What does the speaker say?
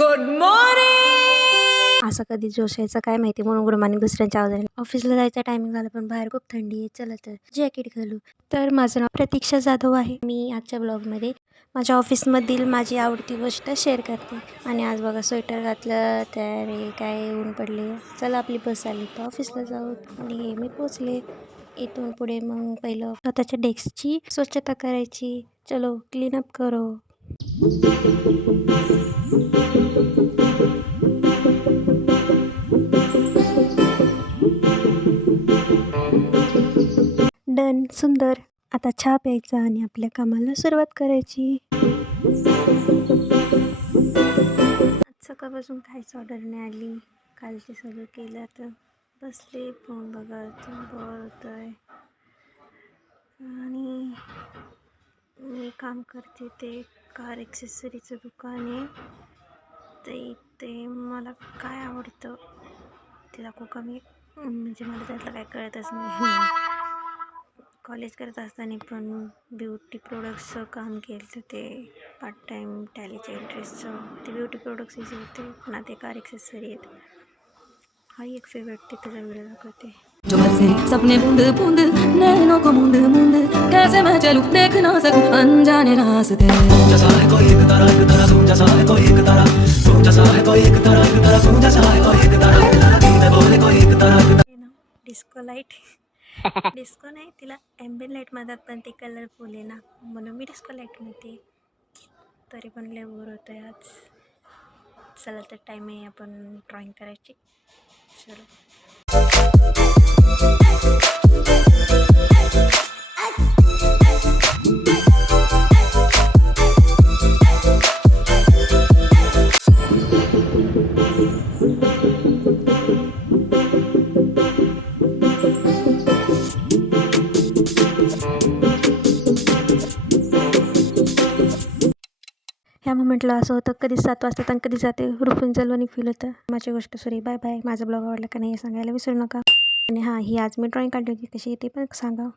Good morning असं कधी जोश यायचं काय माहिती म्हणून गुड मॉर्निंग दुसऱ्यांच्या आवाजाने. ऑफिसला जायचा टायमिंग झाला पण बाहेर खूप थंडी आहे. चला तर जॅकेट घालू. तर माझं नाव प्रतीक्षा जाधव आहे. मी आजच्या ब्लॉगमध्ये माझ्या ऑफिसमधील माझी आवडती गोष्ट शेअर करते. आणि आज बघा स्वेटर घातलं तर काय ऊन पडले. चला आपली बस आली. तर ऑफिसला जाऊ. आणि मी पोचले. इथून पुढे मग पहिलं स्वतःच्या डेस्कची स्वच्छता करायची. चलो क्लीनअप करो. डन सुंदर. आता चहा प्यायचा आणि आपल्या कामाला सुरुवात करायची. आज सकाळपासून काहीच ऑर्डर नाही आली. कालचे सगळं केलं तर बसले फोन बघत बोर होत आहे आणि काम करते. ते कार ॲक्सेसरीचं दुकान आहे. ते ते मला काय आवडतं? ते दाखवू का मी म्हणजे मला त्यातलं काय कळतच नाही. कॉलेज करत असताना पण ब्युटी प्रोडक्ट्सचं काम केलं तर ते. पार्ट टाईम टॅलीच्या इंटरेस्टचं ते ब्युटी प्रोडक्ट्सचे होते पुन्हा ते कार ॲक्सेसरी आहेत. हा एक फेवरेट तिथं व्हिडिओ दाखवते. जो बरसे सपने बूंद बूंद नैनों को मूंद मूंद कैसे मैं चलूं देख ना सकूं अनजाने रास्ते जैसा है कोई एक तारा एक तारा तुम जैसा है कोई एक तारा तुम जैसा है कोई एक तारा एक तारा तुम जैसा है कोई एक तारा में बोले कोई एक तारा एक तारा डिस्को लाइट डिस्को नाही तिला ॲम्बियन लाइट म्हणतात पण ते कलरफुल आहे ना म्हणून मी डिस्को लाइट म्हणते तरी पण लय बोर होतं आहे आज चला तर टाईम आहे आपण ड्रॉइंग करायची चलो ह्या मोमेंटला असं होतं कधी सात वाजतात आणि कधी जाते. रुपून आणि फील होतं. माझी गोष्ट सॉरी बाय बाय माझा ब्लॉग आवडला का नाही हे सांगायला विसरू नका. आणि हां ही आज मी ड्रॉईंग काढली होती कशी ते पण सांगा.